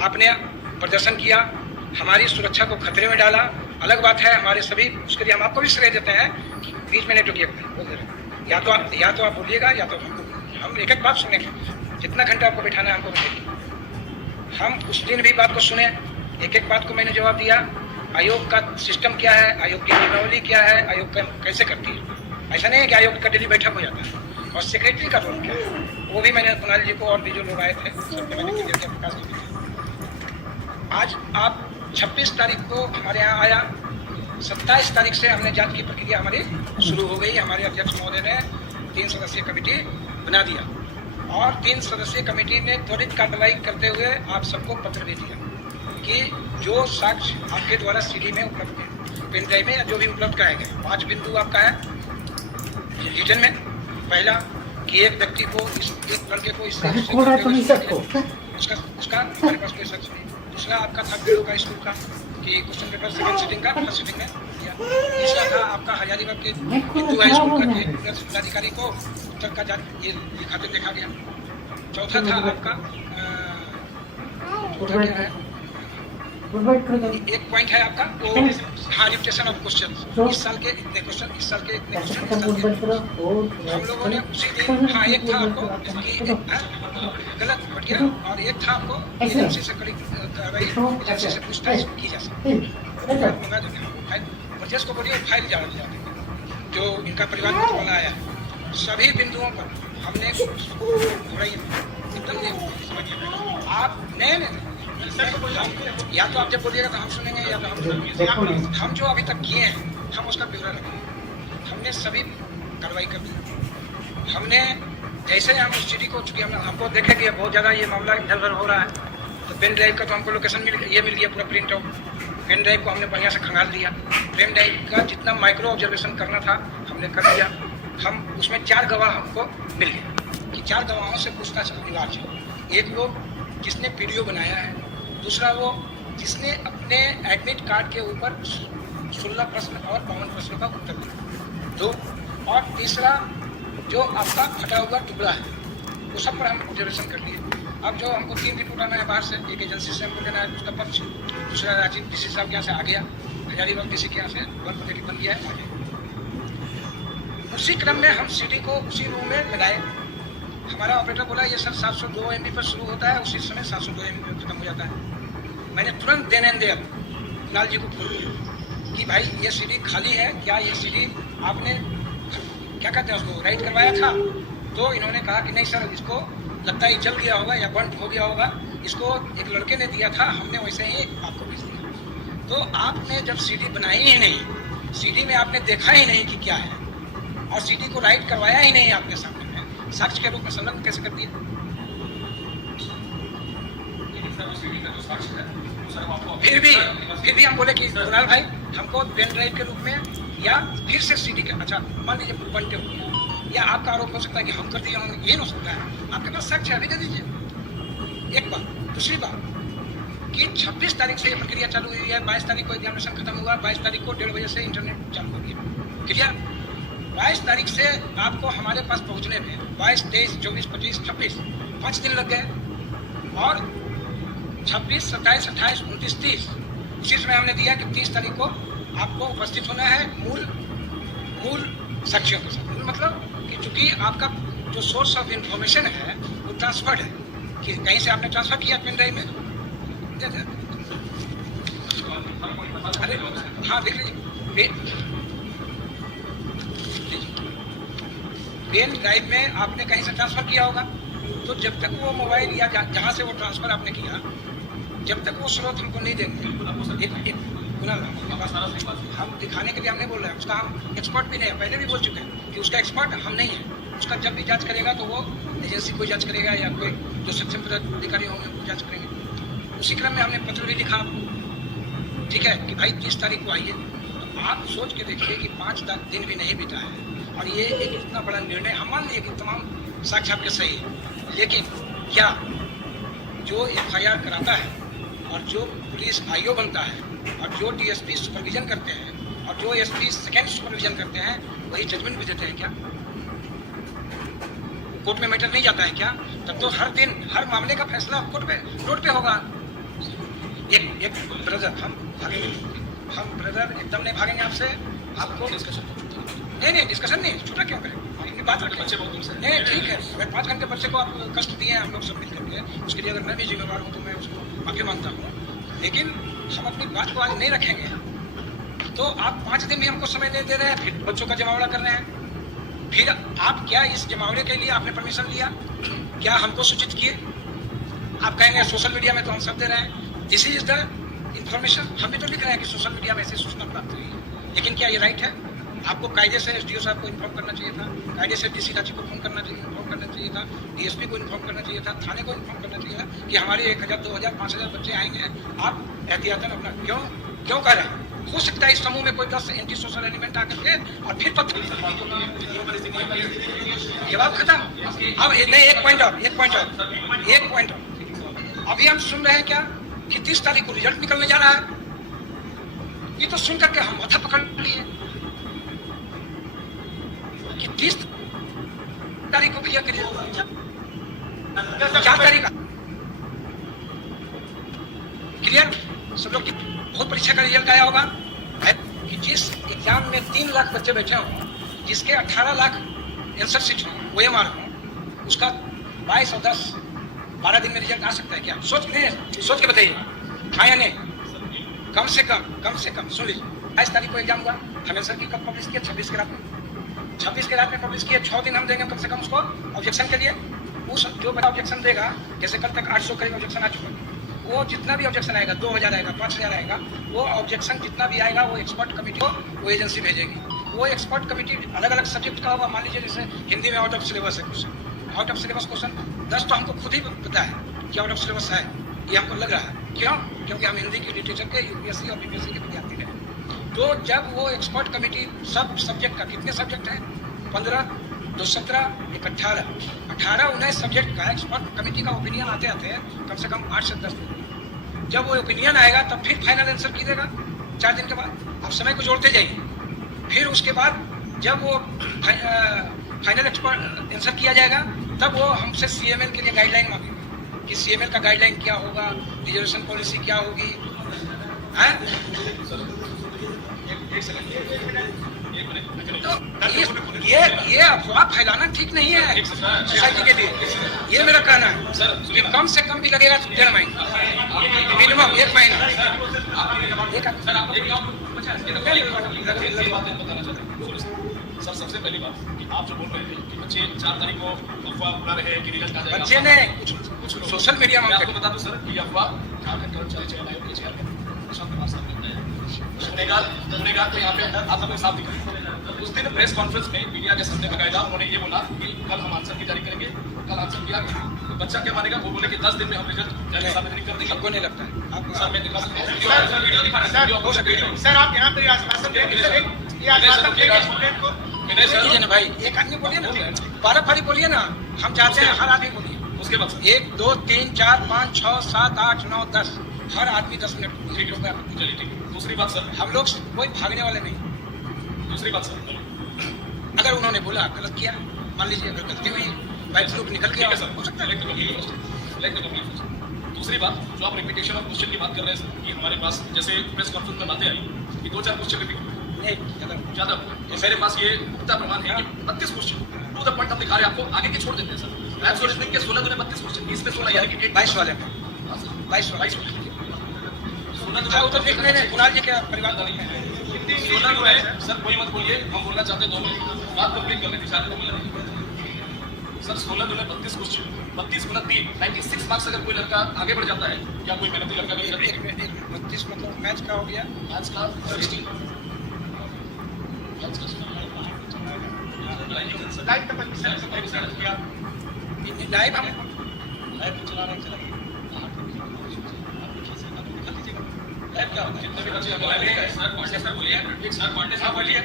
आपने प्रदर्शन किया, हमारी सुरक्षा को खतरे में डाला। अलग बात है हमारे सभी, उसके लिए हम आपको भी श्रेय देते हैं कि बीच में नहीं टोकिए, बोल दे रहे या तो आप बोलिएगा या तो हम एक एक बात सुनेंगे। जितना घंटा आपको बैठाना है हमको बैठेगी। हम उस दिन भी बात को सुने, एक एक बात को मैंने जवाब दिया। आयोग का सिस्टम क्या है, आयोग की नियमावली क्या है, आयोग का कैसे करती है। ऐसा नहीं है कि आयोग का डेली बैठक हो जाता है। और सेक्रेटरी का रोल क्या है वो भी मैंने कुणाल जी को और भी जो लोग आए थे सबने मैंने क्लियर किया, प्रकाश जी को। आज आप 26 तारीख को हमारे यहाँ आया, 27 तारीख से हमने जांच की प्रक्रिया हमारी शुरू हो गई। हमारे अध्यक्ष महोदय ने 3 सदस्यीय कमेटी बना दिया और 3 सदस्यीय कमेटी ने त्वरित कार्रवाई करते हुए आप सबको पत्र दे दिया कि जो साक्ष्य आपके द्वारा सीडी में उपलब्ध है, पेन ड्राइव में या जो भी उपलब्ध कराए गए, 5 बिंदु आपका है रिटर्न में। पहला कि एक व्यक्ति को एक लड़के को उसका हमारे पास कोई शख्स नहीं। दूसरा आपका था बीडीओ का स्कूल का कि क्वेश्चन पेपर सेकंड सिटिंग का फर्स्ट सिटिंग में दिया। तीसरा था आपका हजारीबाग के हिंदू हाई स्कूल का जिलाधिकारी को उत्तर का ये लिखाते देखा गया। चौथा था आपका क्या है, एक पॉइंट है आपका वो हाँ रिपिटेशन ऑफ क्वेश्चन। इस साल के इतने क्वेश्चन, इस साल के इतने क्वेश्चन, हम लोगों ने उसी दिन हाँ एक था आपको कि गलत बढ़ गया और एक था आपको एजेंसी से कड़ी कार्रवाई, एजेंसी से पूछताछ की जा सकती है। प्रदेश को बोलिए फाइल जा रही जो इनका परिवार वाला आया है, सभी बिंदुओं पर हमने एकदम आप नहीं या तो आप जब बोलिएगा तो हम सुनेंगे या तो हम सुनेंगे। हम जो अभी तक किए हैं हम उसका ब्यौरा रखेंगे। हमने सभी कार्रवाई कर दी। हमने जैसे हम उस सिटी को, चूंकि हमको देखे कि बहुत ज़्यादा ये मामला इधर उधर हो रहा है, तो पेन ड्राइव का तो हमको लोकेशन मिल गया पूरा प्रिंट आउट। पेन ड्राइव को हमने बढ़िया से खंगाल दिया। पेन ड्राइव का जितना माइक्रो ऑब्जर्वेशन करना था हमने कर दिया। हम उसमें 4 गवाह हमको मिल गए कि 4 गवाहों से पूछताछ अनिवार्य है। एक वो जिसने वीडियो बनाया है, दूसरा वो जिसने अपने एडमिट कार्ड के ऊपर 16 प्रश्न और 52 प्रश्नों का उत्तर दिया, 2 और तीसरा जो आपका फटा हुआ टुकड़ा है वो सब पर हम ऑब्जर्वेशन कर लिए। अब जो हमको 3 रिपोर्ट आना है बाहर से, एक एजेंसी से हमको लेना है उसका पक्ष, दूसरा राजीव डीसी साहब के यहाँ से आ गया, हजारीबाग डीसी के यहाँ से 1 बन गया है, आ गया। उसी क्रम में हम सीडी को उसी रूम में लगाए। हमारा ऑपरेटर बोला ये सर 702 MB पर शुरू होता है, उसी समय 702 MB पर खत्म हो जाता है। मैंने तुरंत देन एंड देयर कुणाल जी को फोन किया कि भाई ये सीडी खाली है क्या, ये सीडी आपने क्या कहते हैं उसको राइट करवाया था। तो इन्होंने कहा कि नहीं सर, इसको लगता है जल गया होगा या बंद हो गया होगा, इसको एक लड़के ने दिया था, हमने वैसे ही आपको भेज दिया। तो आपने जब सीडी बनाई ही नहीं, सीडी में आपने देखा ही नहीं कि क्या है और सीडी को राइट करवाया ही नहीं आपने सामने में, साक्ष्य के रूप में संलग्न कैसे कर दिया? फिर भी हम बोले कि कुणाल भाई हमको पेन ड्राइव के रूप में या फिर से सीडी का, अच्छा मान लीजिए बनते हो गया या आपका आरोप हो सकता है कि हम कर दिए होंगे, ये हो सकता है। आपके पास साक्ष्य अभी दे दीजिए। एक बात। दूसरी बात कि 26 तारीख से ये प्रक्रिया चालू हुई है, 22 तारीख को एग्जामिनेशन खत्म हुआ, 22 तारीख को 1:30 बजे से इंटरनेट चालू हो गया। क्लियर? 22 तारीख से आपको हमारे पास पहुंचने में 22, 23, 24, 25, 26 5 दिन लग गए और 26, 27, 28, 29, 30 उसी समय हमने दिया कि 30 तारीख को आपको उपस्थित होना है मूल साक्ष्यों के साथ। मतलब कि चूंकि आपका जो सोर्स ऑफ इंफॉर्मेशन है वो ट्रांसफर्ड है कि कहीं से आपने ट्रांसफर किया पेन ड्राइव में। अरे हाँ देख लीजिए, पेन ड्राइव में आपने कहीं से ट्रांसफर किया होगा, तो जब तक वो मोबाइल या जहाँ से वो ट्रांसफर आपने किया, जब तक वो स्रोत हमको नहीं देंगे, हम दिखाने के लिए हम नहीं बोल रहे हैं, उसका हम एक्सपर्ट भी नहीं है, पहले भी बोल चुके हैं कि उसका एक्सपर्ट हम नहीं है। उसका जब भी जांच करेगा तो वो एजेंसी कोई जांच करेगा या कोई जो सक्षम पदाधिकारी होंगे वो जांच करेंगे। उसी क्रम में हमने पत्र भी लिखा आपको, ठीक है, कि भाई 30 तारीख को आइए। तो आप सोच के देखिए कि 5 दिन भी नहीं बीता है और ये एक इतना बड़ा निर्णय। हम मान लिए कि तमाम साक्ष्य आपके सही है, लेकिन क्या जो FIR कराता है और जो पुलिस IO बनता है और जो DSP सुपरविजन करते हैं और जो SP सेकेंड सुपरविजन करते हैं वही जजमेंट भी देते हैं क्या? कोर्ट में मैटर नहीं जाता है क्या? तब तो हर दिन हर मामले का फैसला रोड पे होगा। एक ब्रदर, हम भागेंगे, हम ब्रदर एकदम नहीं भागेंगे आपसे। आपको डिस्कशन नहीं डिस्कशन नहीं, छूटा क्यों करें, अपनी बात रखें। बच्चे बहुत तुमसे नहीं ठीक है, अगर 5 घंटे बच्चे को आप कष्ट दिए हैं हम लोग सब मिल करके, उसके लिए अगर मैं भी जिम्मेवार हूँ तो मैं उसको माफी मांगता हूँ, लेकिन हम अपनी बात को आज नहीं रखेंगे। तो आप 5 दिन भी हमको समय नहीं दे रहे हैं, फिर बच्चों का जमावड़ा कर रहे हैं। फिर आप क्या इस जमावड़े के लिए आपने परमिशन लिया, क्या हमको सूचित किए? आप कहेंगे सोशल मीडिया में तो हम सब दे रहे हैं, दिस इज द इंफॉर्मेशन। हम भी तो लिख रहे हैं कि सोशल मीडिया में ऐसी सूचना प्राप्त हुई है, लेकिन क्या ये राइट है? आपको कायदे से एसडीओ साहब को इन्फॉर्म करना चाहिए था, कायदे से डीसी रांची को इन्फॉर्म करना चाहिए था, डीएसपी को इन्फॉर्म करना चाहिए था, थाने को इन्फॉर्म करना चाहिए था कि हमारे 1000, 2000, 5000 बच्चे आएंगे, आप एहतियातन अपना क्यों कर रहे हैं? हो सकता है इस समूह में कोई 10 एंटी सोशल एलिमेंट आकर के और फिर जवाब खत्म। अब नहीं, एक पॉइंट और अभी हम सुन रहे हैं क्या कि 30 तारीख को रिजल्ट निकलने जा रहा है। ये तो सुन करके हम माथा पकड़ लिए कि 30 तारीख को भैया करिए, 4 तारीख क्लियर। सब लोग बहुत परीक्षा का रिजल्ट आया होगा कि जिस एग्जाम में 3 लाख बच्चे बैठे हों, जिसके 18 लाख आंसर शीट हो, OMR हो, उसका 22 और 10 12 दिन में रिजल्ट आ सकता है क्या? सोच के बताइए, हाँ या नहीं? कम से कम सुन लीजिए, 22 तारीख को एग्जाम हुआ, हमें सर की कब पब्लिश किया? 26 के रात में पब्लिश किया। 6 दिन हम देंगे कम से कम उसको ऑब्जेक्शन के लिए। उस जो बड़ा ऑब्जेक्शन देगा, जैसे कल तक 800 करीब ऑब्जेक्शन आ चुका है, वो जितना भी ऑब्जेक्शन आएगा, 2000 आएगा, 5000 आएगा, वो ऑब्जेक्शन जितना भी आएगा वो एक्सपर्ट कमेटी को वो एजेंसी भेजेगी। वो एक्सपर्ट कमेटी अलग अलग सब्जेक्ट का होगा। मान लीजिए जैसे हिंदी में आउट ऑफ सिलेबस है question, out of syllabus question 10 तो हमको खुद ही पता है कि आउट ऑफ सिलेबस है, ये हमको लग रहा है। क्यों? क्योंकि हम हिंदी की लिटरेचर के यूपीएससी और बीपीएससी के विद्यार्थी हैं। तो जब वो एक्सपर्ट कमेटी सब सब्जेक्ट का, कितने सब्जेक्ट हैं? 15, 2, 17, 1, 18 19 सब्जेक्ट का एक्सपर्ट कमेटी का ओपिनियन आते कम से कम 8 से 10 दिन। जब वो ओपिनियन आएगा तब फिर फाइनल आंसर कीजिएगा 4 दिन के बाद। आप समय को जोड़ते जाइए। फिर उसके बाद जब वो फाइनल एक्सपर्ट आंसर किया जाएगा, तब वो हमसे CML के लिए गाइडलाइन मांगेंगे कि CML का गाइडलाइन क्या होगा, रिजर्वेशन पॉलिसी क्या होगी। तो ये अफवाह फैलाना ठीक नहीं है सोसाइटी के लिए। ये मेरा कहना है कि कम से कम भी लगेगा 1.5 महीना, मिनिमम 1 महीना। सर सबसे पहली बात कि आप जो बोल रहे थे कि बच्चे 4 तारीख को अफवाह बुला रहे हैं कि रिजल्ट आ जाएगा, बच्चे ने कुछ सोशल मीडिया में आपको बता दूं सर कि अफवाह झारखंड कर्मचारी चयन आयोग के चेयरमैन प्रशांत कुमार साहब ने गुनेगार को यहाँ पे आप सबको साफ दिखा। उस दिन प्रेस कॉन्फ्रेंस में मीडिया के सामने बकायदा उन्होंने ये बोला कि कल हम आंसर की जारी करेंगे। कल आंसर किया गया तो बच्चा क्या मानेगा? वो बोले कि 10 दिन में हम रिजल्ट सार्वजनिक कर देंगे। आपको नहीं लगता है? सर मैं दिखा सकता हूँ, वीडियो दिखा रहे हैं। सर आप यहाँ पर आश्वासन देंगे भाई, एक आदमी बोलिए ना, पारा-पारी बोलिए ना, हम चाहते हैं हर आदमी बोलिए। उसके बाद 1, 2, 3, 4, 5, 6, 7, 8, 9, 10 हर आदमी 10 मिनट। चलिए ठीक है। दूसरी बात सर, हम लोग कोई भागने वाले नहीं। दूसरी बात सर, अगर उन्होंने बोला गलत किया, मान लीजिए अगर गलती हुई, बाइक ग्रुप निकल गया, सर हो सकता है। दूसरी बात जो आप रिपीटेशन ऑफ क्वेश्चन की बात कर रहे हैं कि हमारे पास जैसे प्रेस कॉन्फ्रेंस में बातें आई कि 2-4 क्वेश्चन रिपीट ज्यादा तो मेरे पास ये पुख्ता प्रमाण है कि 32 क्वेश्चन टू द पॉइंट हम दिखा रहे हैं आपको, आगे के छोड़ देते हैं सर। मैथ्स और रीजनिंग के 16 दुने 32 क्वेश्चन, 20 में 16 यानी कि 22 वाले 22 वाले 16 तो देख रहे हैं कुणाल जी के परिवार वाले हैं। 16 दुने सर कोई मत बोलिए, हम बोलना चाहते हैं 2 मिनट बात कंप्लीट करने की चाहते 2 मिनट सर। 16 दुने 32 क्वेश्चन, 32 गुना 3 96 मार्क्स। अगर कोई लड़का आगे बढ़ जाता है, क्या कोई मेहनती लड़का भी 32 मतलब मैच का हो गया, मैथ्स का 16 लाइव हम चला रहे हैं क्या होता है? जितने भी बच्चे सर बोलिए, एक सर पांडे साहब बोलिए।